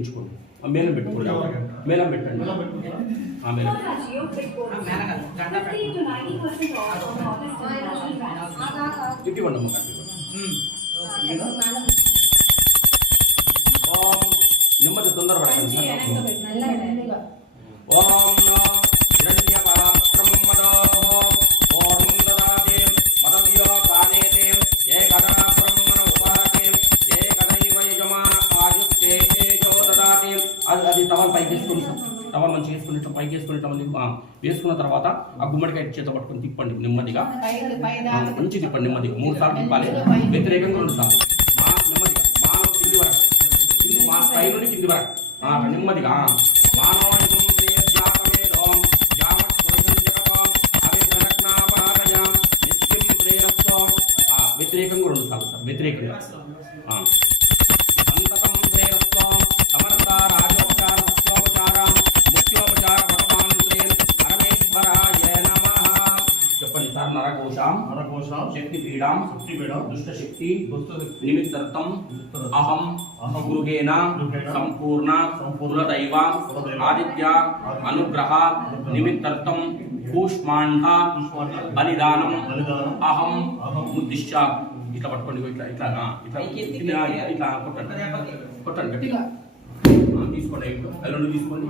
పెట్టించుకోండి. మేళం పెట్టుకోండి, మేళం పెట్టండి. మేళం ఇవ్వండి అమ్మ, ఓం నెమ్మది తొందరపడకండి. ఓం అది టవల్ పైకి వేసుకుని టవల్ మంచిగా వేసుకునేట్టు పైకి వేసుకునేట్టు వేసుకున్న తర్వాత ఆ గుమ్మడికాయ చేత పట్టుకొని తిప్పండి నెమ్మదిగా, మంచి తిప్పండి నెమ్మదిగా 3 సార్లు తిప్పాలి, వ్యతిరేకంగా 2 సార్లు నెమ్మదిగా మా కింది వరకు, మా పై నుండి కింది వరకు నెమ్మదిగా వ్యతిరేకంగా 2 సార్లు సార్, వ్యతిరేకంగా నరకోశం శక్తిపీడాం దుష్టశక్తి నిమిత్తర్థం అహం గురుగేన సంపూర్ణ కులదైవ ఆదిత్య అనుగ్రహ నిమిత్తర్థం కూష్మాండ బలిదానం అహం ఉద్దిశ్య. ఇట్లా పట్టుకోండి, ఇట్లా ఇట్లా ఇట్లా ఇట్లా కొట్టండి, కొట్టండి గట్టిగా తీసుకోండి, అది 2 తీసుకోండి.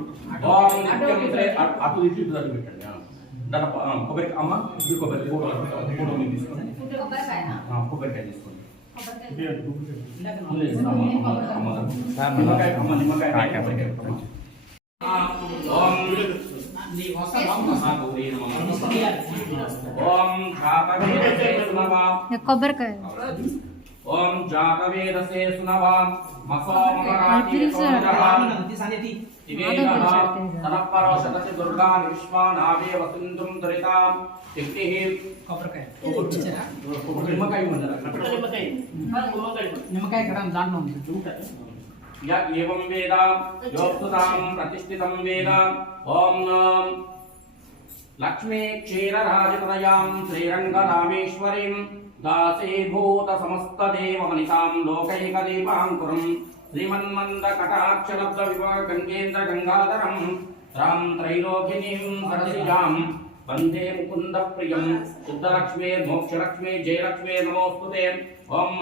అటు ఇటు ఇటు దాన్ని పెట్టండి. కొబ్బరి అమ్మ కొబ్బరి ఫోటో తీసుకోండి, కొబ్బరికాయ తీసుకోండి, నిమ్మకాయ కొబ్బరికాయ ఓం జాతవేదసే సునవాం మసోమరాతి సోమరాతి ఇవేగః తనపరోషతసి దుర్గాన్ విశ్వానావే వసుంధుం దరితాం శక్తిః. కొబ్బరికాయ నిమ్మకాయ నిమ్మకాయ కదా దాంట్లో ఉంది. య ఏవం వేద యోక్తుతాం ప్రతిష్ఠితం వేద. ఓం లక్ష్మీ క్షీరరాజతనయాం శ్రీరంగరామేశ్వరీం దాసీభూత సమస్తదేవమనితాం లోకైకదీపాంకురం శ్రీమన్మందకటాక్షలబ్ధ విభవ గంగేంద్ర గంగాధరం రాం త్రైలోకినీం సరసిజాం వందే ముకుంద ప్రియం శుద్ధలక్ష్మే మోక్షలక్ష్మే జయలక్ష్మే నమోస్తుతే. ఓం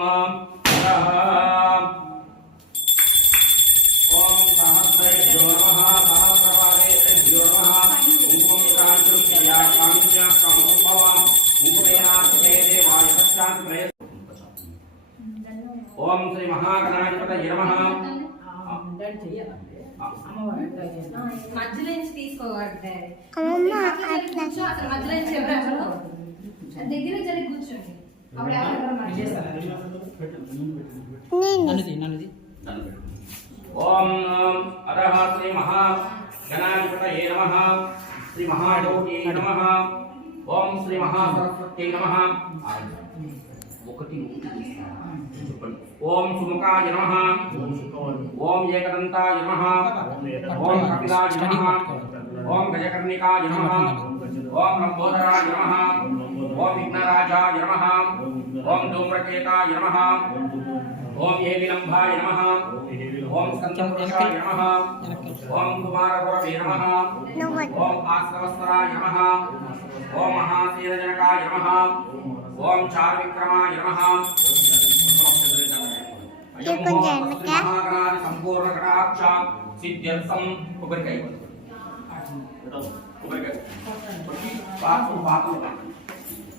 ఓం సహస్రేభ్యో నమః సహస్రపాదేభ్యో నమః కుంకుమం కాంచం శ్రియా కాంచ కంభవాం కుంకుమేనార్చితే దేవాయ సత్యాన్ ప్రేయ. ఓం శ్రీ మహాగణాధిపతయే నమః. మధ్యలో నుంచి తీసుకోవాలి, దగ్గర జరిగి కూర్చోండి. ఓం అరహ శ్రీ మహాగణాధిపతయే నమః. శ్రీ మహాయోగ్యై నమః. ఓం శ్రీ మహాసరస్వత్యై నమః. ఓం సుముఖాయ నమః. ఓం ఏకదంతాయ నమః. ఓం కపిలాయ నమః. ఓం గజకర్ణికాయ నమః. ఓం లంబోదరాయ నమః. ఓం విఘ్నరాజాయ నమః. ఓం ధూమ్రకేతాయ నమః. ఓం ఏవిలంబాయ నమః. ఓం స్కందపురుషాయ నమః. ఓం కుమారగురవే నమః. ఓం ఆశ్రవస్వరాయ నమః. ఓం మహాశీలజనకాయ నమః. ఓం చారువిక్రమాయ నమః. మహాగణాది సంపూర్ణ కటాక్ష సిద్ధ్యర్థం కొబ్బరికాయ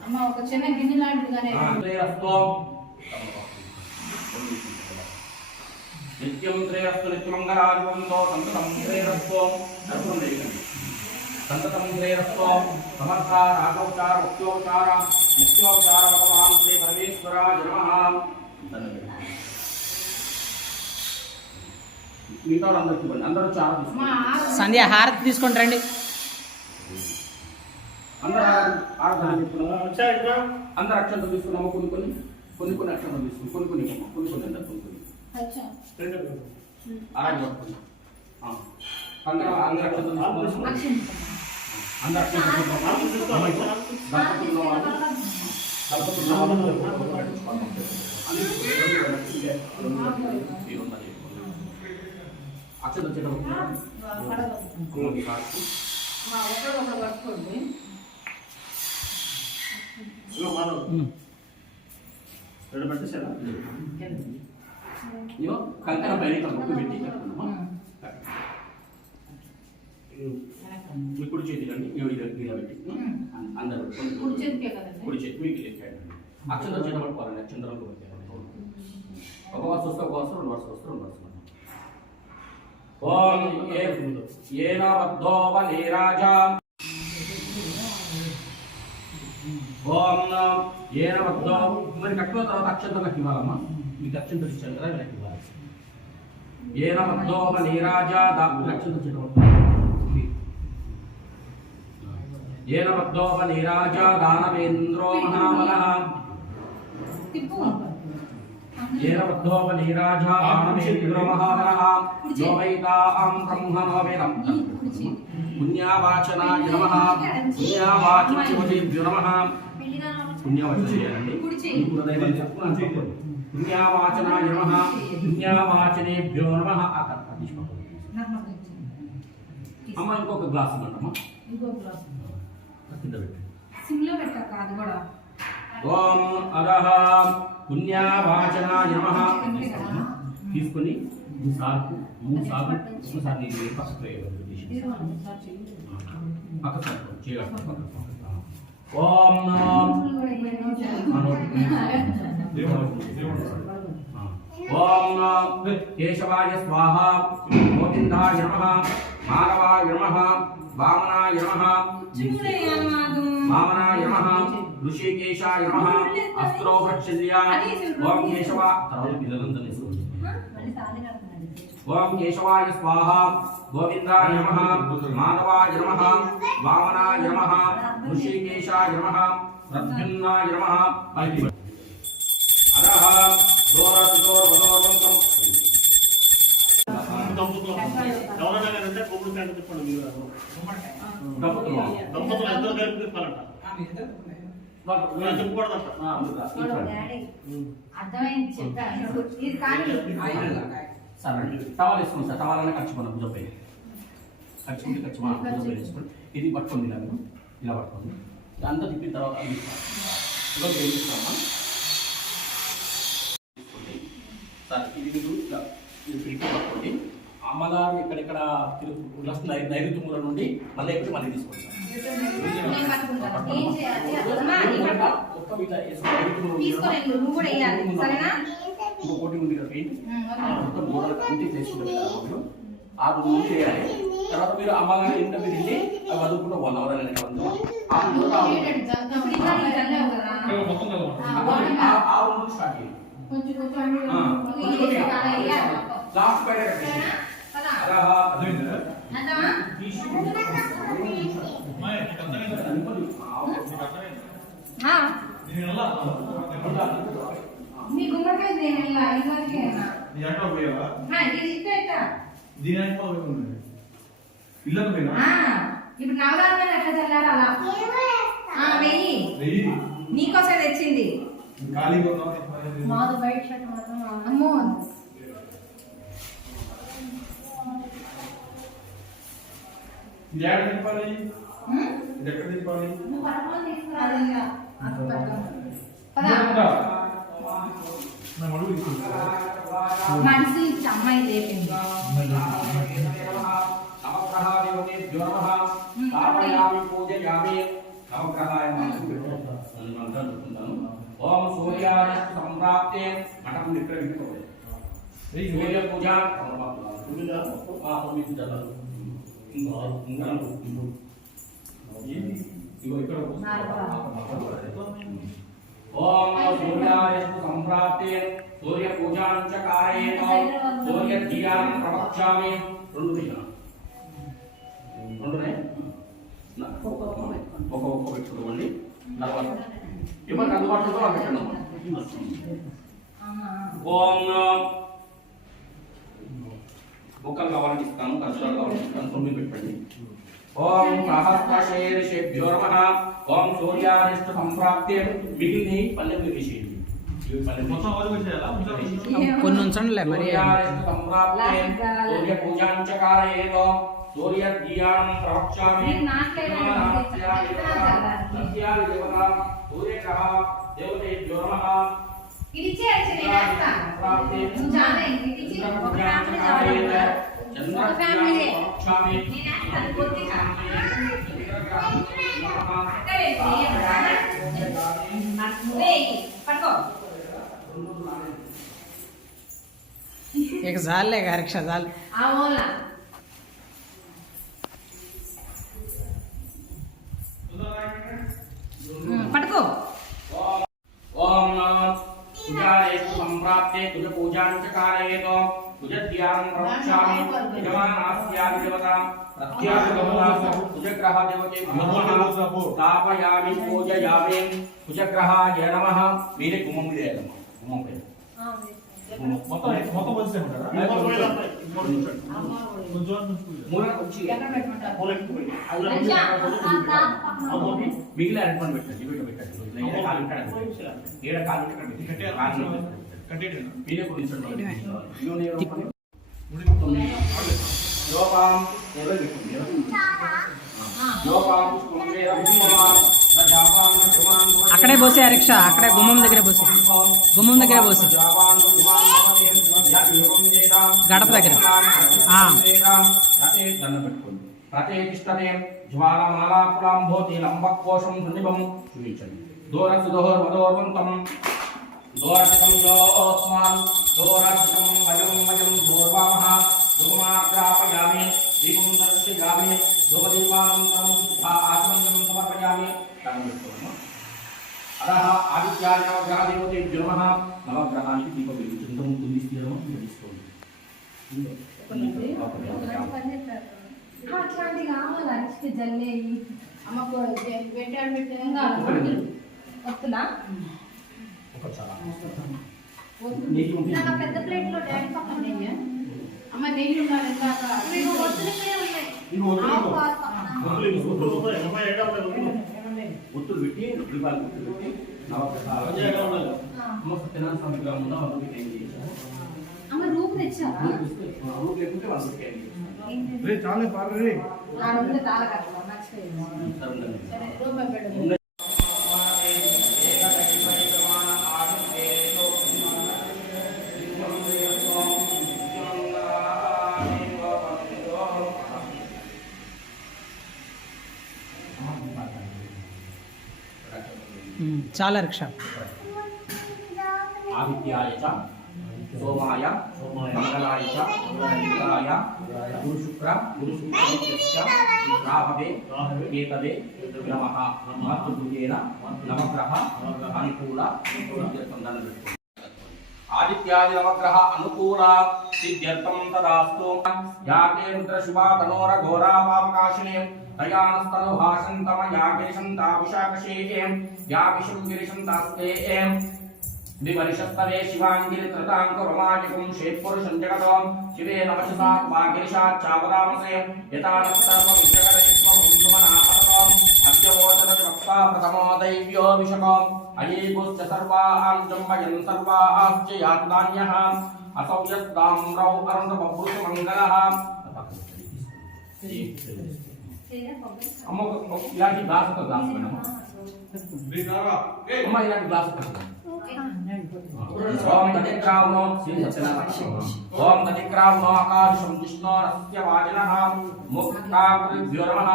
అమ్మ ఒక చిన్న గిన్నె లాంటిదిగానే నిత్యం శ్రేయస్సు నిత్యమంగళాధిపంతో సంతతం శ్రేయస్సు సంతతం శ్రేయస్సు సమర్థ రాఘోచార ముఖ్యోచార ముఖ్యోచార భగవాన్ శ్రీ పరమేశ్వరాయ నమః. మిగతా అందరికి ఇవ్వండి, అందరూ చాలా తీసుకోండి. సంధ్య హారతి తీసుకొని రండి. అందరూ అక్షంతలు తీసుకున్నాము. కొన్ని అక్షంతలు తీసుకుని కొన్ని అందరు కొన్ని అలాగే అందరూ అక్షంతలు అక్షత చేత పట్టుకోండి సార్కు మా ఒకరు పట్టుకోండి. ఇగో కంకర పైన ముక్కు పెట్టి ఇప్పుడు చేతికండి ఇలా పెట్టి అందరూ కుడి చేతికే కదండి. కుడి చేతి మీకు లెక్కండి అక్షంత చేత పట్టుకోవాలండి అక్షంతరంలో ఒక వరుస వస్తే ఒక వరుస రెండు వరుస వస్తే రెండు వరుస ఓం ఏన వద్దో వలీరాజా ఓం ఏన వద్దో మరి కట్టుకున్న తర్వాత అక్షంత నాకు ఇవ్వాలమ్మా మీకు అక్షంత ఇచ్చాను కదా నాకు ఇవ్వాలి ఏన వద్దో వలీరాజా అక్షంత చేత ఏన వద్దో వలీరాజా దానవేంద్రో మహాబలః తిప్పు. ఏన వద్దో వలీరాజా దానవేంద్రో మహాబలః యోగైతాం బ్రహ్మణో వేదం పుణ్యావాచనాయ నమః పుణ్యావాచనేభ్యో నమః పుణ్యావాచన చేయాలండి ఈ కులదైవం చెప్పుకున్నాను చెప్పండి పుణ్యావాచనాయ నమః పుణ్యావాచనేభ్యో నమః అమ్మ ఇంకొక గ్లాస్ ఇవ్వండమ్మా ఇంకో గ్లాస్ కింద పెట్టి సిమ్లో పెట్టక అది కూడా. ఓం అరహ పుణ్యావాచనాయ నమః తీసుకొని మూడు సార్లు ఒకసారి నేను పక్కకు పక్క చేయాలి ఓం ఓం కేశవాయ స్వాహ గోవిందాయ నమః మాధవాయ నమః వామనాయ నమః వామనాయ నమః ఋషికేశాయ నమః అస్త్రోభక్షల్యా ఓం కేశవ ఓం కేశవాయ స్వాహ గోవిందాయ నమః మాధవాయ నమః వామనాయ నమః ఋషికేశాయ నమః ప్రద్యుమ్నాయ నమః అరహ దోరసిదోర్వదోర్వంతం ఎవరైనా కొబ్బరి కాండ తిప్పండి మీరు దంపతులు ఎంతో కలిపి తిప్పాలంట తిప్పకూడదంట. అర్థమైంది చెప్పాను. ఇది కానీ సరే టవాల్ వేసుకోండి సార్ టవాలనే ఖర్చుకున్నాం భుజపై ఖర్చుకుంటే ఖర్చు భుజపై వేసుకోండి ఇది పట్టుకోండి ఇలా పట్టుకోండి అంతా తిప్పిన తర్వాత సార్ ఇది మీరు పిలిపి పట్టుకోండి అమ్మగారు ఎక్కడెక్కడ నైరుతుముల నుండి మళ్ళీ ఎక్కడ మళ్ళీ తీసుకోండి నేను పట్టుకుంటాను. ఏం చేయాలి? ఒక్క వీళ్ళ వేసుకోండి తీసుకోలేదు నువ్వు కూడా వేయాలి సరేనా? కోటి ఉంది కదా పెయింట్ మొత్తం గోడలు కంప్లీట్ చేసుకుంటారు ఆ రోజు ముందు చేయాలి తర్వాత మీరు అమ్మగారు ఇంట మీరు వెళ్ళి అవి వదులుకుంటూ పోవాలి ఎవరైనా ఆ రోజు స్టార్ట్ చేయండి లాస్ట్ బయట నీ గుమ్మడికాయ దేనిలా ఇంకోటికేనా ఇప్పుడు నవరాత్రి ఎట్లా చల్లారు అలా వెయ్యి నీకోసం తెచ్చింది మాది బయట షర్ట్ మాత్రం అమ్మో నువ్వు పరమాలు తీసుకురాలిగా మనసు ఇచ్చి అమ్మాయి లేపింది ఓం సూర్యాయ సంప్రాప్తే మఠం విక్రమించుకోవాలి సూర్య పూజ ఓం సూర్యాయ సంప్రాప్తే సూర్య పూజాంచ కారేణ సూర్య ధియాం ప్రవక్ష్యామి రెండునే ఒక్క పెట్టుకోండి ఇవ్వండి అందుబాటులో పెట్టండి ఓం బొక్కలు కావాలని ఇస్తాను కష్టాలు కావాలని ఇస్తాను 9 పెట్టండి ఓం సహస్రశీర్షేభ్యో నమః ఓం సూర్యానిష్ట సంప్రాప్తే మిగిలిని 12 తీసేయండి మొత్తం ఆరు వచ్చేయాలా కొన్ని ఉంచండిలే మరి సూర్య పూజాంచకారయేతో సూర్య ధ్యానం ప్రవక్ష్యామి నేను నాట్లేదు. సూర్యగ్రహ దేవతేభ్యో నమః. ఇది ఇచ్చేయచ్చు, నేను వేస్తాను. నువ్వు చాలా ఇది ఇచ్చి ఒక ఫ్యామిలీ చాలు. ఒక ఫ్యామిలీ నేను వేస్తాను కొద్దిగా. అక్కడే నువ్వే పట్టుకో. ఇక చాలులే గారిక్ష చాలు. ఆ ఓలా పట్టుకో. ఓం పూజారేషు సంప్రాప్తే కుజ పూజాంచకారయేతో కుజ ధ్యానం ప్రవక్ష్యామి యజమానాస్యాది దేవతాం ప్రత్యాగమనాస కుజగ్రహ దేవతేభ్యో నమః. స్థాపయామి పూజయామి కుజగ్రహాయ నమః. మీరే గుమ్మం లేదమ్మా, గుమ్మం లేదు. మొత్తం వచ్చేయమంటారా? మూలకు వచ్చి మిగిలిన అరేంజ్మెంట్ పెట్టండి. వీటిలో పెట్టండి. ఈడ కాలు ఇక్కడ పెట్టండి. ఈడ కాలు ఇక్కడ పెట్టి కాలు మీరే కూర్చోండి. యోపాం ఎవరు పెట్టుకోండి. యోపాం అక్కడే పోసే రిక్ష, అక్కడే గుమ్మం దగ్గర పోసే, గుమ్మం దగ్గర పోసే, గడప దగ్గర. ప్రతిష్టతే జ్వాలమాలాకులాంభోతి లంబకోశం సునిభం చూపించండి. దూరసుదోర్వదోర్వంతం దూరశితం యోస్మాన్ దూరశితం వయం వయం దూర్వామః ధూమాగ్రాపయామి దీపం దర్శయామి ధూపదీపానంతరం శుద్ధ ఆత్మన్యం సమర్పయామి. అరహ ఆదిత్యాయ నవగ్రహదేవతేభ్యో నమః. నవగ్రహానికి దీపం వెలిగించడం తుందిస్తేనో వెలిగిస్తుంది. అట్లాంటి కావాలి అరిచికి జల్లి అమ్మకు పెట్టాడు పెట్టినా వస్తున్నా నాకు పెద్ద ప్లేట్ లో డాడీ పక్కన నెయ్యి అమ్మ నెయ్యి ఉండాలి ఇందాక ఒత్తులు పెట్టి దీపాలు పెట్టి నవగ్రహాలు అమ్మ సత్యనారాయణ స్వామి విగ్రహం ఉన్న వాళ్ళు ఏం చేశారు? అమ్మ రూమ్ తెచ్చారా రూప్ లేకుంటే వాళ్ళు చాలే పారే తాళ కట్టడం మర్చిపోయింది. సరే రూమ్ పెట్టండి. చాలా రిక్ష. ఆదిత్యాయ చ సోమాయ మంగళాయ చ ఇంద్రాయ గురుశుక్రస్య రాహవే కేతవే నమః. మధ్యభుజేన నవగ్రహ అనుకూల సిద్ధ్యర్థం. ఆదిత్యాది నవగ్రహ అనుకూల సిద్ధ్యర్థం తదాస్తు. యాతే రుద్రశుభా తనోర ఘోరా పాపకాశినే దయానస్తను భాషంతమ యాగిరిశంతాభిషాకశే యా విషం గిరిశంతాస్తే విమరిషస్తవే శివాంగిరిత్రతాంకురమాయకం షేత్పురుషం జగతం శివే నవశసాత్ వాగిరిషాత్ చావదామసే యతానస్తర్వవిష్యగరయస్మముంసుమనాపతకం అస్యవోచనతి వక్తా ప్రథమో దైవ్యో విషకం అయీభుశ్చ సర్వాహాం జంబయన్ సర్వాశ్చ యాత్నాన్యః అసౌయస్తామ్రౌ అరుణబభృషమంగళః. అమ్మ ఇలాంటి గ్లాస్ ఒక గ్లాస్ మేడం. అమ్మ ఇలాంటి గ్లాస్ ఒక ఓం తదిక్రావణో శ్రీ సత్యనారాయణ ఓం తదిక్రావణో ఆకాశం విష్ణోరస్య వాజినః ముక్తాకృభ్యో నమః.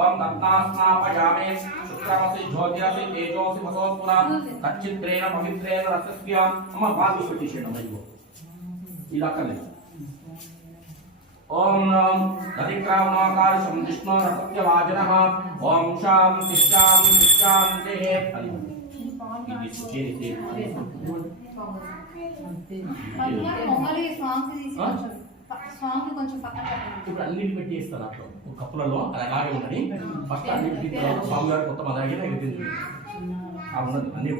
ఓం తత్నాస్నాపయామే శుక్రమసి జ్యోతిరసి తేజోసి వసోత్పుర తచ్చిత్రేణ పవిత్రేణ రసస్య. అమ్మ బాగా పెట్టేసేయండి అయ్యో ఇలా అక్కర్లేదు. ఓం తదిక్రావణాకాశం విష్ణోరస్య వాజినః ఓం శాంతి శాంతి శాంతి. ఇప్పుడు అన్నిటి పెట్టి ఇస్తారు అట్లా కప్పులలో అలాగే ఉన్నది. ఫస్ట్ అన్నిటి స్వామి గారు కొత్త అలాగే నైవేద్యం ఉన్నది అన్ని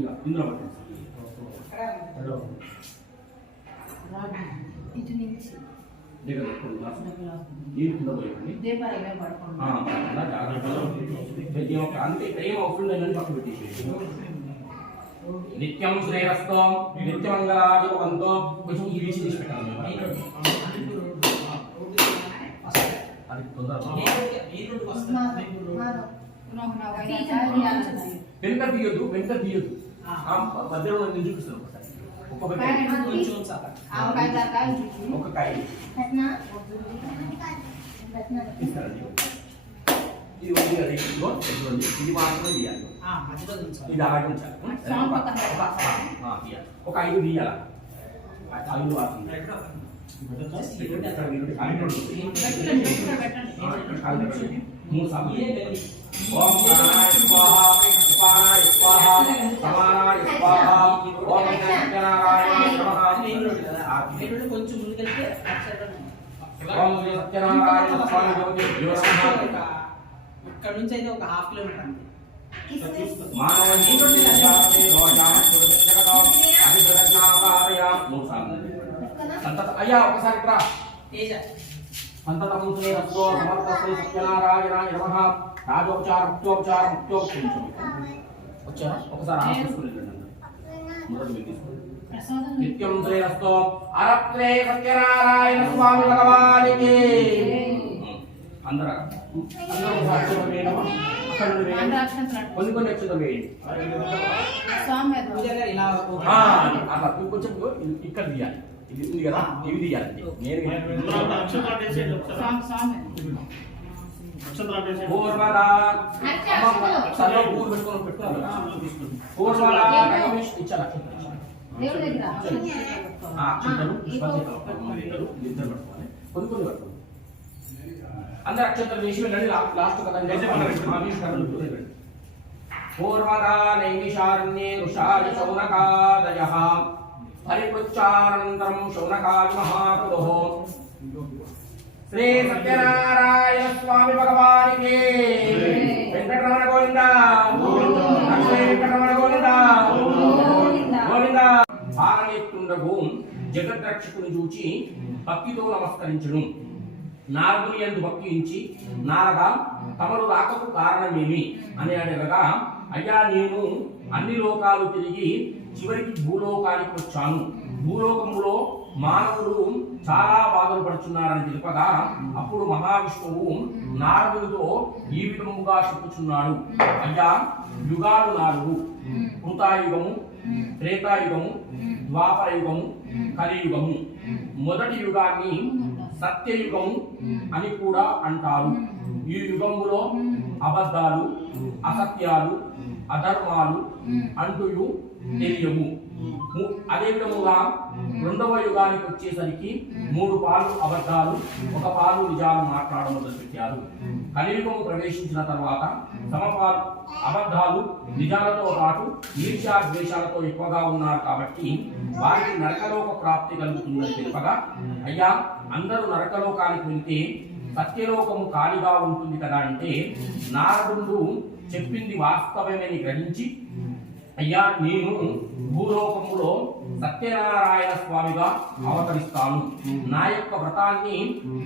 ఇలా ఇందులో పట్టేస్తారు. ఇటు నుంచి దగ్గర పెట్టుకోండి గ్లాస్ నీళ్ళు కింద పోయండి అలా జాగ్రత్తగా ప్రతి ఒక్క అంతే ఏం అవసరం లేదని పక్కన పెట్టేసి నిత్యం శ్రేయస్తో నిత్యమంగళాజవంతో కొంచెం ఈ రీచి తీసి పెట్టాలి అది తొందరగా వెనుక తీయద్దు మధ్యలో నేను చూపిస్తాను ఒక్కొక్క కాయ ఇస్తారండి ఇది ఉంది కదా ఇది మాత్రమే తీయాలి ఇది అలాగే ఉంచాలి ఒక 5 తీయాలా 5 వాడుతుంది మూడు సార్లు ఓం ప్రాణాయ స్వాహా ఉపానాయ స్వాహా సమానాయ స్వాహా ఓం సత్యనారాయణ నమః కొంచెం ముందుకెళ్తే ఓం సత్యనారాయణ స్వామి ఇక్కడ నుంచి అయితే ఒక 1/2 కిలోమీటర్ అంతే అయ్యా ఒకసారి ఇక్కడ తేజ సంతతం శ్రేయస్తో సమర్థస్య సత్యనారాయణాయ నమః రాజోపచార ముక్తోపచారం వచ్చారా ఒకసారి నిత్యం శ్రేయస్తో అరత్రే సత్యనారాయణ స్వామి భగవానికి అందరూ కొన్ని అక్షతలు వేయండి అట్లా కొంచెం ఇక్కడ తీయాలి ఇది ఉంది కదా ఇవి తీయాలి అందరు అక్షంతలు వేసి వెళ్ళండి లాస్ట్ పూర్వదా నైమిషారణ్యే ఋషాయ శౌనకాదయః పరిపృచ్ఛానంతరం శౌనకాది మహాపురుః శ్రీ సత్యనారాయణ స్వామి భగవానికి వెంకటరమణ గోవింద వెంకటరమణ గోవింద గోవింద భారమేత్తుండగు జగద్రక్షకుని చూచి భక్తితో నమస్కరించును. నారదుని యందు భక్తి ఉంచి నారద తమరు రాకకు కారణమేమి అని అడగగా, అయ్యా నేను అన్ని లోకాలు తిరిగి చివరికి భూలోకానికి వచ్చాను. భూలోకములో మానవులు చాలా బాధలు పడుచున్నారని తెలుపగా, అప్పుడు మహావిష్ణువు నారదునితో ఈ విధముగా చెప్పుచున్నాడు. అయ్యా యుగాలు 4: కృతాయుగము, త్రేతాయుగము, ద్వాపరయుగము, కలియుగము. మొదటి యుగాన్ని సత్యయుగము అని కూడా అంటారు. ఈ యుగములో అబద్ధాలు, అసత్యాలు, అధర్మాలు అంటూ తెలియవు. అదే విధముగా రెండవ యుగానికి వచ్చేసరికి 3 పాలు అబద్ధాలు, 1 పాలు నిజాలు మాట్లాడడం మొదలుపెట్టారు. కలియుగము ప్రవేశించిన తర్వాత సమపాలు అబద్ధాలు నిజాలతో పాటు ఈర్ష్యా ద్వేషాలతో ఎక్కువగా ఉన్నారు కాబట్టి వారికి నరకలోక ప్రాప్తి కలుగుతుందని తెలుపగా, అయ్యా అందరూ నరకలోకానికి వెళ్తే సత్యలోకము ఖాళీగా ఉంటుంది కదా అంటే, నారదుడు చెప్పింది వాస్తవమని గ్రహించి, అయ్యా నేను భూలోకములో సత్యనారాయణ స్వామిగా అవతరిస్తాను. నా యొక్క వ్రతాన్ని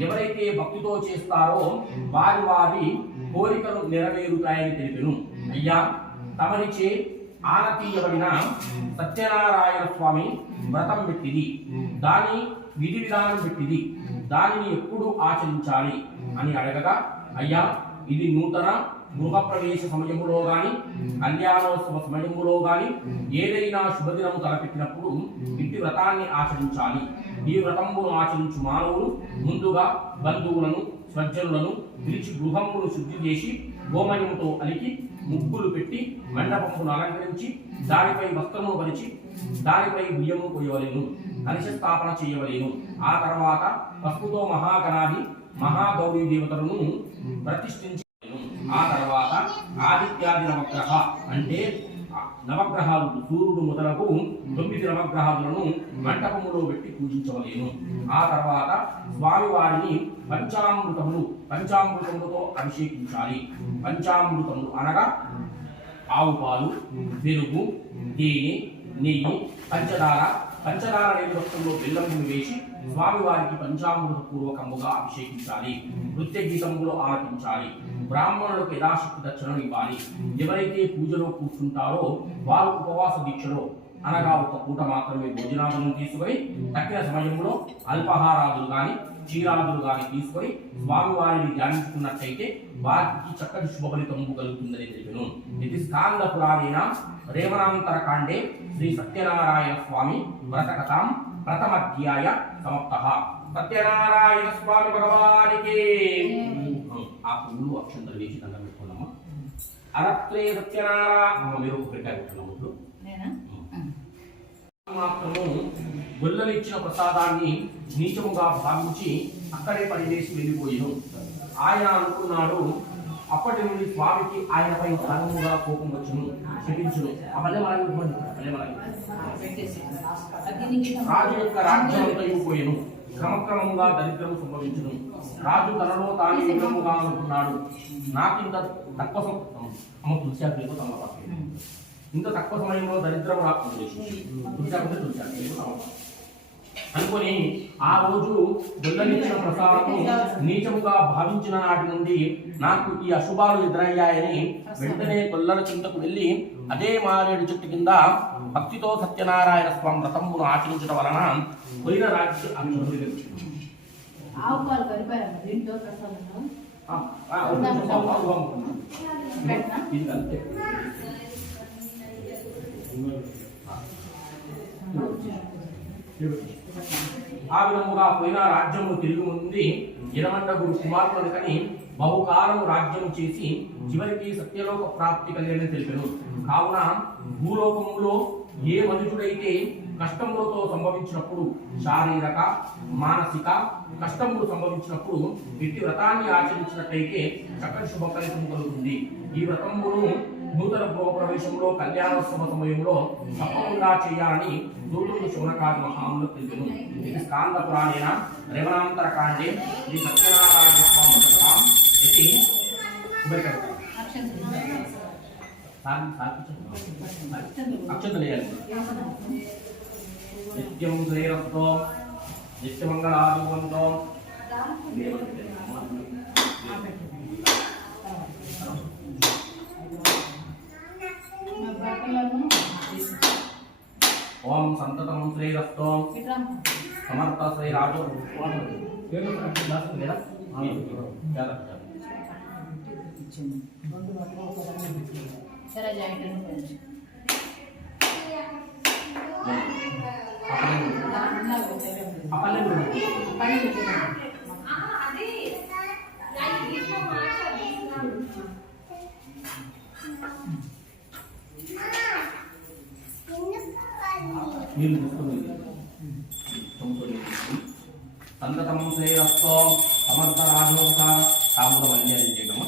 ఎవరైతే భక్తితో చేస్తారో వారి వారి కోరికలు నెరవేరుతాయని తెలిపెను. అయ్యా తమనిచే ఆనతీయబడిన సత్యనారాయణ స్వామి వ్రతం పెట్టింది, దాని విధి విధానం పెట్టింది, దానిని ఎప్పుడు ఆచరించాలి అని అడగగా, అయ్యా ఇది నూతన గృహప్రవేశ సమయములో గాని, కళ్యాణోత్సవ సమయములో గాని, ఏదైనా శుభదినము తలపెట్టినప్పుడు ఇంటి వ్రతాన్ని ఆచరించాలి. ఈ వ్రతమును ఆచరించు మానవులు ముందుగా బంధువులను స్వజ్జనులను పిలిచి గృహమును శుద్ధి చేసి గోమయముతో అలికి ముగ్గులు పెట్టి మండపమును అలంకరించి దానిపై వస్త్రమును పరిచి దానిపై బియ్యము పోయవలేను, కలశ స్థాపన చేయవలేను. ఆ తర్వాత పసుపుతో మహాగణాది మహాగౌరీ దేవతలను ప్రతిష్ఠించి, ఆ తర్వాత ఆదిత్యాది నవగ్రహ అంటే నవగ్రహాలు సూర్యుడు మొదలకు 9 నవగ్రహాలను మంటపములో పెట్టి పూజించవలేను. ఆ తర్వాత స్వామివారిని పంచామృతములతో అభిషేకించాలి. పంచామృతములు అనగా ఆవు పాలు, పెరుగు, తేనె, నెయ్యి, పంచదార, పంచదార నేపథ్యంలో బెల్లం వేసి స్వామివారికి పంచామృత పూర్వకముగా అభిషేకించాలి. నృత్య గీతములో ఆలపించాలి. బ్రాహ్మణులకు యథాశక్తి దక్షిణలు ఇవ్వాలి. ఎవరైతే పూజలో కూర్చుంటారో వారు ఉపవాస దీక్షలో అనగా ఒక పూట మాత్రమే భోజనాదులను తీసుకొని తక్కిన సమయంలో అల్పాహారాదులు గాని క్షీరాదులు గాని తీసుకొని స్వామివారిని ధ్యానించుకున్నట్లయితే వారికి చక్కటి శుభ ఫలితము కలుగుతుందని తెలిపెను. ఇది స్కాంద పురాణేన రేవణాంతర కాండే శ్రీ సత్యనారాయణ స్వామి వ్రతకథాం ప్రథమాధ్యాయ సమాప్తః. సత్యనారాయణ స్వామి భగవానికి ఆ పువ్వులు అక్షంతలు వేసి దండం పెట్టుకున్నామా. అరత్రే సత్యనారాయణ మీరు పెట్టారు మాత్రము గొల్లలిచ్చిన ప్రసాదాన్ని నీచముగా భావించి అక్కడే పడివేసి వెళ్ళిపోయాను. ఆయన అనుకున్నాడు, అప్పటి నుండి స్వామికి ఆయనపై ఘనముగా కోపం వచ్చును, శపించును. రాజు యొక్క రాజ్యం అయిపోయాను. క్రమక్రమంగా దరిద్రము సంభవించును. రాజు తనలో తాను విధముగా అనుకున్నాడు, నాకింత తక్కువ ఇంత తక్కువ సమయంలో దరిద్రం అనుకొని ఆ రోజు దొల్లనిచ్చిన ప్రసాదము నీచముగా భావించిన నాటి నుండి నాకు ఈ అశుభాలు ఎదురయ్యాయని వెంటనే కొల్లల చింతకు వెళ్ళి అదే మారేడు చెట్టు కింద భక్తితో సత్యనారాయణ స్వామి వ్రతమును ఆచరించడం వలన పోయిన రాజ్యం ఆ విధముగా పోయిన రాజ్యము తిరిగి ఉంది. ఎనమండగురు కుమారులను కని బహుకాలము రాజ్యము చేసి చివరికి సత్యలోక ప్రాప్తి కలిగినని తెలిపాను. కావున భూలోకములో ఏ మనుషుడైతే కష్టములతో సంభవించినప్పుడు, శారీరక మానసిక కష్టములు సంభవించినప్పుడు ఇట్టి వ్రతాన్ని ఆచరించినట్లయితే చక్కటి శుభ ఫలితము కలుగుతుంది. ఈ వ్రతమును నూతన గృహప్రవేశంలో కళ్యాణోత్సవ సమయంలో తప్పకుండా చేయాలని దూరుడు శివనకాది మహాములు తెలిపెను. ఇది స్కాంద పురాణేన రేవణాంతర కాండే శ్రీ సత్యనారాయణ స్వామి అక్షంతలేయాలి. నిత్యం శ్రీరస్తో నిత్యమంగళాభివంతో ఓం సంతతం శ్రీరస్తో సమర్థ శ్రీ రాజు సంతతం శ్రీరస్తో సమర్థ రాజోపచార తాముడు మల్యాన్ని చేయడము.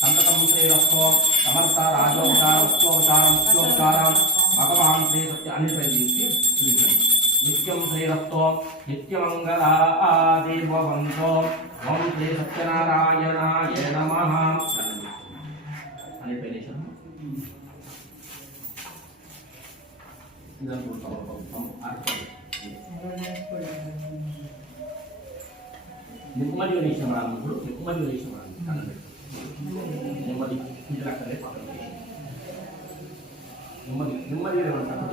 సంతతం శ్రీరస్తో సమర్థ రాజోపచారం భగవాన్ శ్రీ సత్య అన్ని నిత్యం శ్రీరస్తో నిత్యమంగళాదేవంతో ఓం శ్రీ సత్యనారాయణాయ నమః అని పేరేశారు. నెమ్మది వేసేవాడు నెమ్మది వేసేవాడు నెమ్మది అక్కడే పక్కన నెమ్మది నెమ్మది ఏమంటారు.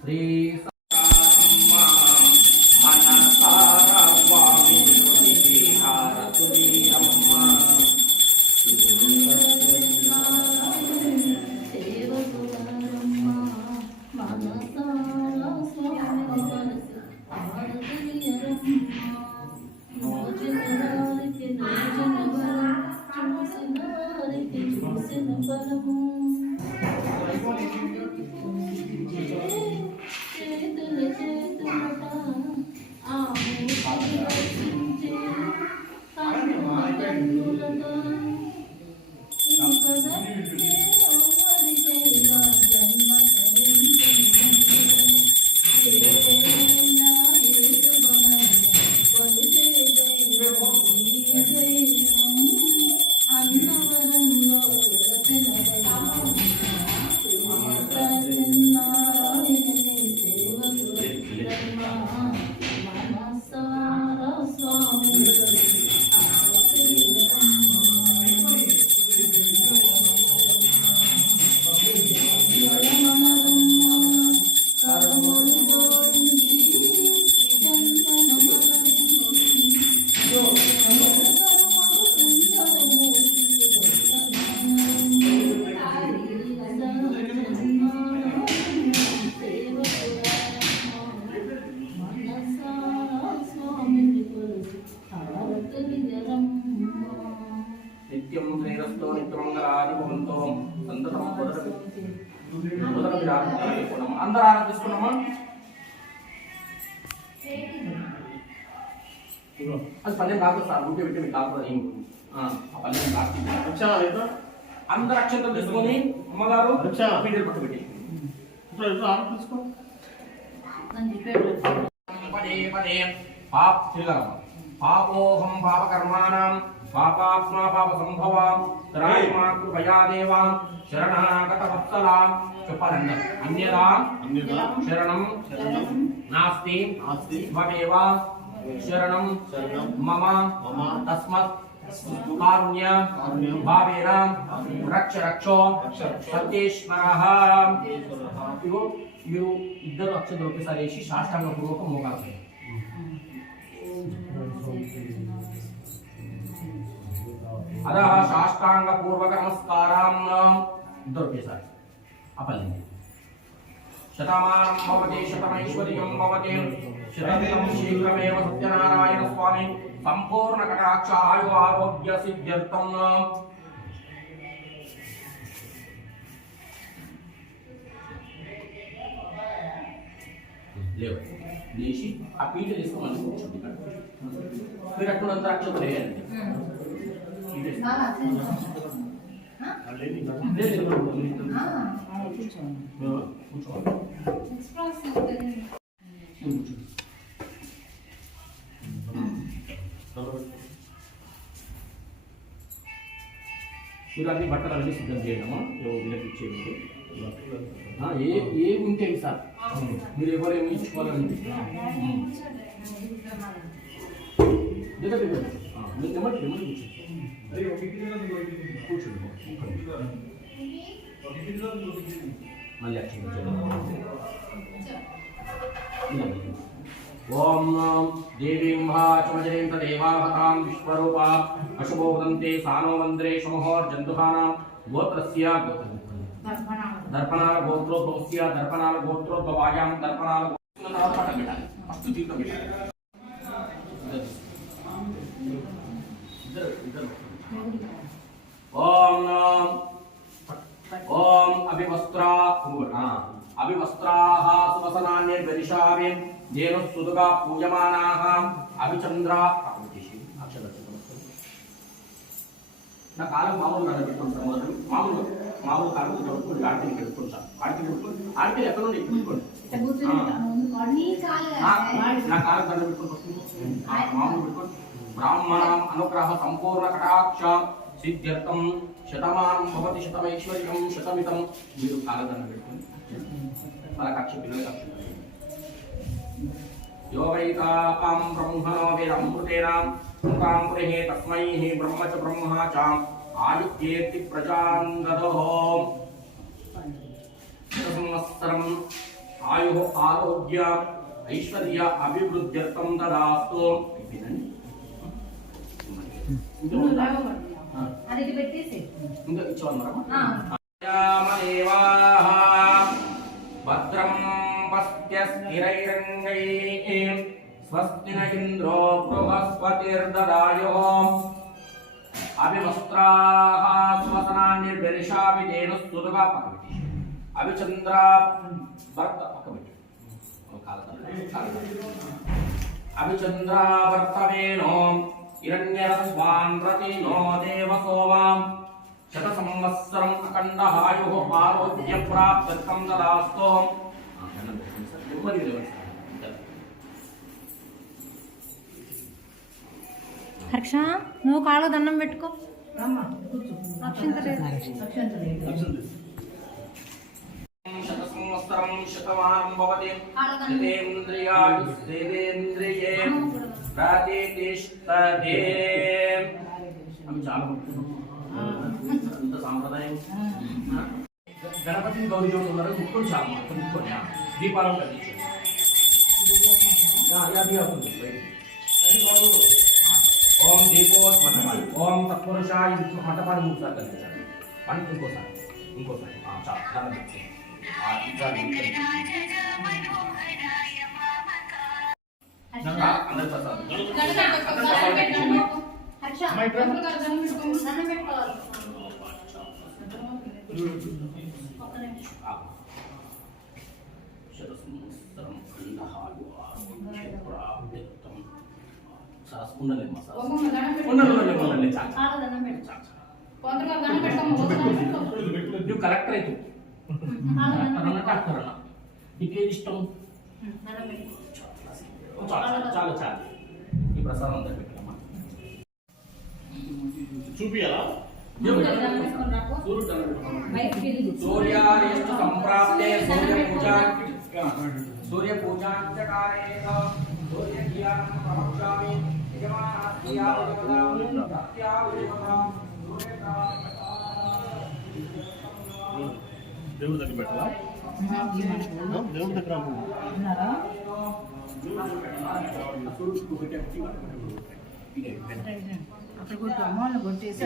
శ్రీ నిత్యం శ్రీరస్తో నిత్యమంగళాది భవంతో సంతతం అందరూ ఆరాధిస్తున్నామా? అది పల్లెం కాదు సార్, ఊటే పెట్టి మీకు కాదు ఏం పల్లెం కాదు. అందరు అక్షంతలు తీసుకొని అమ్మగారు పీటలు పట్టు పెట్టి పదే పదే పాపోహం పాపకర్మాణం పాపాత్మా పాప సంభవాం త్రాయమా కృపయా దేవాం శరణాగత వత్సలాం చెప్పాలండి. అన్యదా శరణం నాస్తి త్వమేవ శరణం మమ తస్మత్ కారుణ్య భావేన రక్ష రక్షో సత్యేశ్వరః. ఇగో మీరు ఇద్దరు అక్షంతలు ఒకేసారి వేసి సాష్టాంగ పూర్వకం మోకాలి. అదః సాష్టాంగ పూర్వక నమస్కారం ఇద్దరు ఒకేసారి అపల్లి. శతమానం భవతి శతమైశ్వర్యం భవతి శతం శీఘ్రమేవ సత్యనారాయణ స్వామి సంపూర్ణ కటాక్ష ఆయు ఆరోగ్య సిద్ధ్యర్థం. లేవు లేచి ఆ పీట తీసుకోమని కూర్చోండి. మీరు అట్టునంత అక్షత లేదండి. మీరు అన్ని బట్టలు అన్ని సిద్ధం చేయడమా? వీళ్ళకి ఇచ్చేయండి. ఏ ఉంటే సార్ మీరు ఎవరేమి ఇచ్చుకోవాలని మళ్ళీ ఓం దేవీం భాచమజరీం తదేవాహతాం విశ్వరూపా అశుభో వదంతే సానో మంద్రే శమోర్జంతుహానాం గోత్రస్య దర్పణాల గోత్రోద్భవస్య దర్పణాల గోత్రోద్భవాయాం దర్పణాల పట్టం పెట్టాలి. ఫస్ట్ జీవితం పెట్టాలి. ఓం అభివస్త్రా అభివస్త్రాః సువసనాన్యర్గరిషామి దేను సుదుగా పూజమానాః అభిచంద్ర నా కాలం మామూలు పెట్టుకుంటాం. మామూలు కాలం పెట్టుకోండి. ఆడికి పెట్టుకోండి సార్. ఆడికి పెట్టుకోండి. ఆడికి ఎక్కడ నుండి పెట్టుకోండి. నా కాలం దండ పెట్టుకోండి. మామూలు పెట్టుకోండి. బ్రాహ్మణం అనుగ్రహ సంపూర్ణ కటాక్ష సిద్ధ్యర్థం శతమానం భవతి శతమైశ్వర్యం శతమితం. మీరు కాలదండ పెట్టుకోండి. మన కక్ష పిల్లల కక్ష यो वैतां ब्रह्मणो वेदमृतेन मुखां पुरे तस्मै ब्रह्म च ब्रह्म च आयुक्येति प्रजां ददः संवत्सरम् आयुः आरोग्य ऐश्वर्य अभिवृद्ध्यर्थं ददास्तु. అది పెట్టేసి ఇంకా ఇచ్చామన్నారా? భద్రం పశ్య స్థిరైరంగైః స్వస్తి న ఇంద్రో బృహస్పతిర్దదాయుః అభివస్త్రాః సువసనాన్నిర్బలిషామి తేన స్తుతుగా పక్కబెట్టి అభిచంద్ర భర్త పక్కబెట్టి అభిచంద్ర భర్తవేనో हिरण्यरस्वान् रतिनो देव सोमां शतसंवत्सरं अखण्डहायुः आरोग्यप्राप्त्यर्थं तदास्तु హర్ష నువ్వు కాళ్ళ దండం పెట్టుకో शतसंवत्सरं शतमानं भवति शतेन्द्रियायुस्तेवेन्द्रिये प्रतिष्ठते हम చాలా అంత సాంప్రదాయం గణపతి గౌరీ ఉన్నారు ముక్కులు చాలా ముక్కులు దీపాలను కదిలించారు యాది అవుతుంది ఓం దీపోత్ మంటపాలు ఓం తత్పురుషాయ మంటపాలు మూడుసార్లు కదిలించారు మనకి ఇంకోసారి చాలా అందరి ప్రసాదం శతసంవత్సరం ఖండహాయు ఆరోగ్యప్రాప్త్యర్థం ఉండలే మసాలా ఉండలే నువ్వు కలెక్టర్ అయితే డాక్టర్ నీకేది ఇష్టం చాలా ఈ ప్రసాదం అందరు పెట్టామా చూపియాలా సూర్యారేస్తు సంప్రాప్తే సూర్య పూజాంచకారే సూర్యజ్ఞానం ప్రవక్ష్యామి దేవుడి దగ్గర పెట్టాలా దేవుడి దగ్గర అక్కడ కొట్టి అమ్మ కొట్టేసి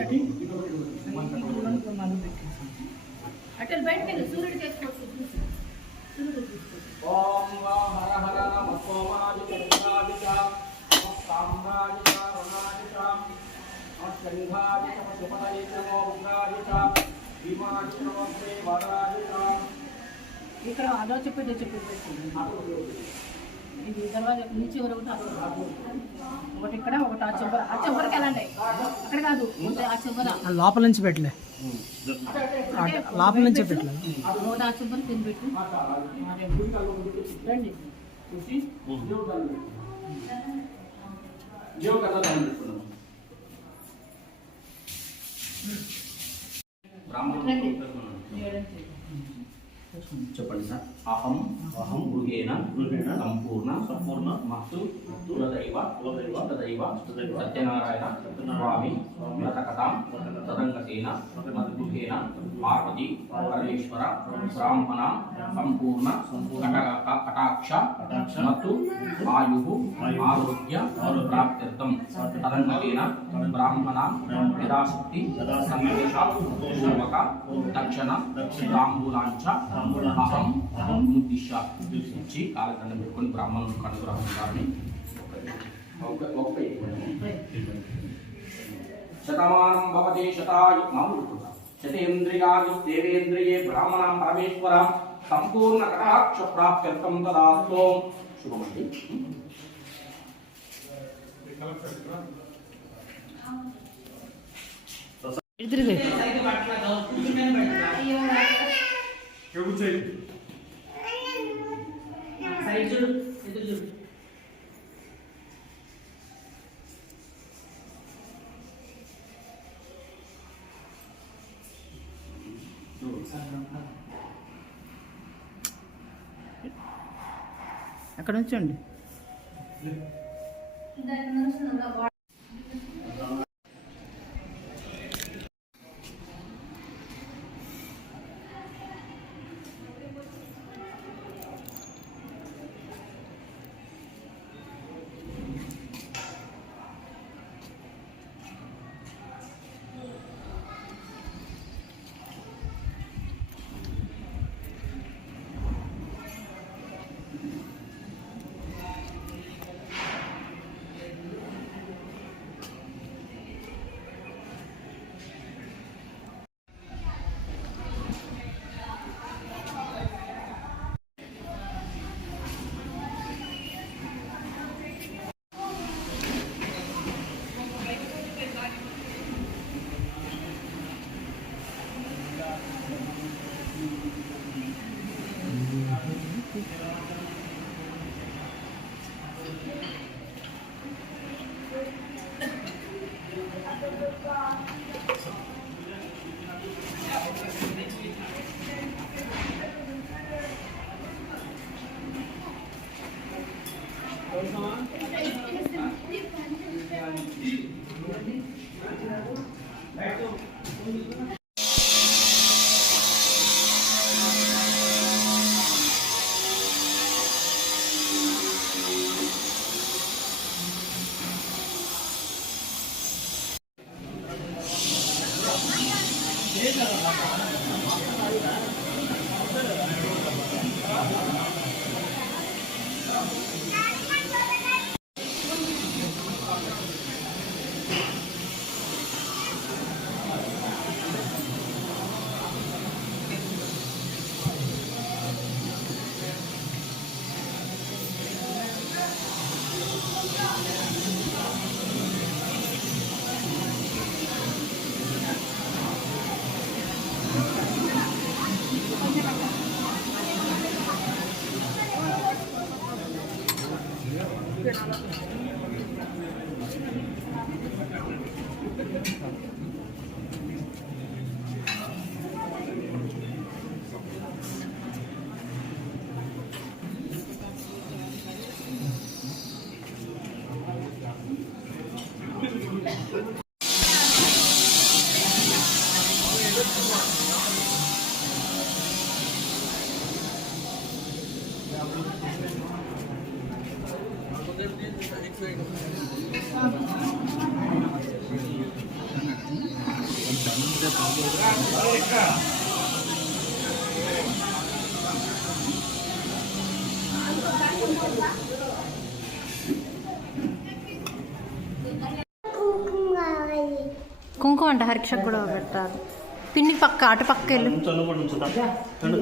అటు బయటకెళ్ళి సూర్యుడికి ఓం హర హర నమ సోమాదిక సామ్రాజిక రుణాదిక చంద్రాదిక శుభదయిక ఉగ్రాదిక భీమాదిక వరాదిక ఇక్కడ అదో చెప్పేది ఇది దర్వాజా నుంచి ఒకటి ఇక్కడ ఒకటి ఆ చెంబరకి వెళ్ళండి అక్కడ కాదు ఆ చెంబర లోపల నుంచి పెట్టలే లోపల నుంచి పెట్టలేదు ఒకటి ఆ చెంబర తిని పెట్టు రండి చెప్పండి సార్ అహం గృహేణ సంపూర్ణ మత్తు కులదైవ సత్యనారాయణ స్వామి వ్రతకథాం తదంగతేన మద్గృహేణ పార్వతి పరమేశ్వర బ్రాహ్మణ సంపూర్ణ కటాక్ష మత్తు ఆయు ఆరోగ్య ప్రాప్త్యర్థం తదంగతేన బ్రాహ్మణ యథాశక్తి సందేశపూర్వక దక్షిణ తాంబూలాంచ అహం ఉద్దిశ్య ఇచ్చి కాలఖండం పెట్టుకొని బ్రాహ్మణులు కనుగొరాలని శతమానం భవతి శతేంద్రియాయుస్తేవేంద్రియే బ్రాహ్మణం పరమేశ్వర సంపూర్ణ కటాక్ష ప్రాప్త్యర్థం తదాస్తు శుభమండి. అక్కడ ఉంచండి. కుంకుమ అంట హరిక్ష కూడా పెట్టాలి. పిన్ని పక్క అటు పక్క వెళ్ళు.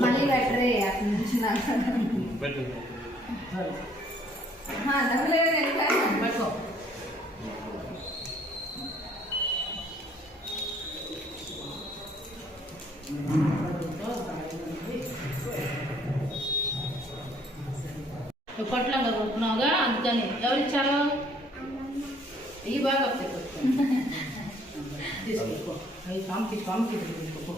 మళ్ళీ పెట్టరే అట్లా నుంచి పట్టుకో. నువ్వు కొట్లంగా కొట్టుకున్నావుగా, అందుకని ఎవరు ఇచ్చారు? ఈ బాగా తీసుకో. అవి పాముకి తీసుకో.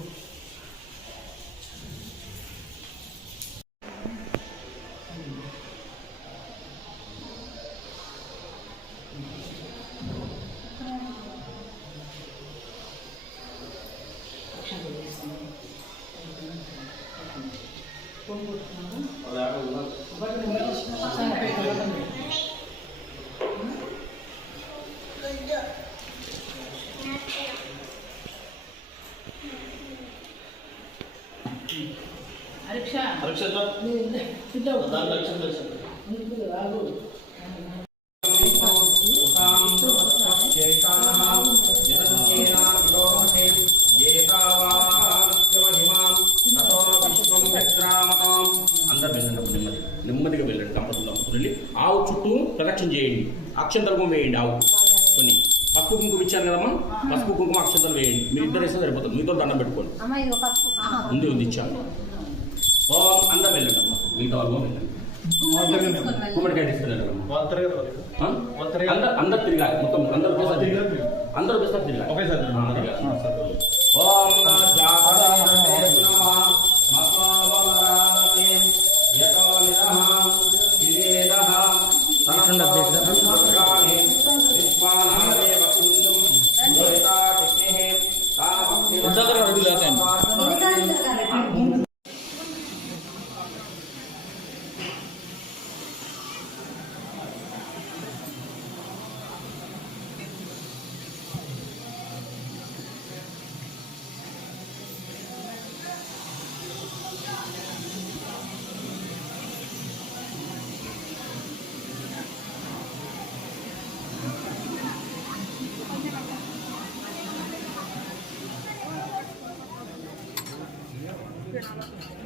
నెమ్మదిగా వెళ్ళండి. దంపతులు వెళ్ళి ఆవు చుట్టూ ప్రదక్షిణ చేయండి. అక్షంతరం వేయండి. ఆవు కొన్ని పసుపు కుంకుమ ఇచ్చాను కదమ్మా, పసుపు కుంకుమ అక్షంతరం వేయండి. మీరు ఇద్దరు వేస్తే సరిపోతుంది. మీతో దండం పెట్టుకోండి. ఉంది ఇచ్చాను. అందరూ వెళ్ళండి అమ్మా, మిగతా వాళ్ళు వెళ్ళండి. గుమ్మడికాయ తీసుకెళ్ళండి. అందరు తిరగాలి. మొత్తం అందరూ ఒకసారి తిరగాలి. అందరూ ఒకసారి తిరగాలి. ఒకేసారి ఓం Gracias.